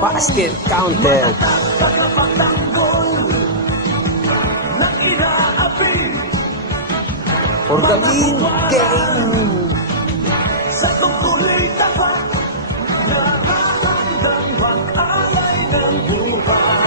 Basket counted. Orgaling game. Sa tungkul'y tapat, nararamdam mag-alay ng buhay.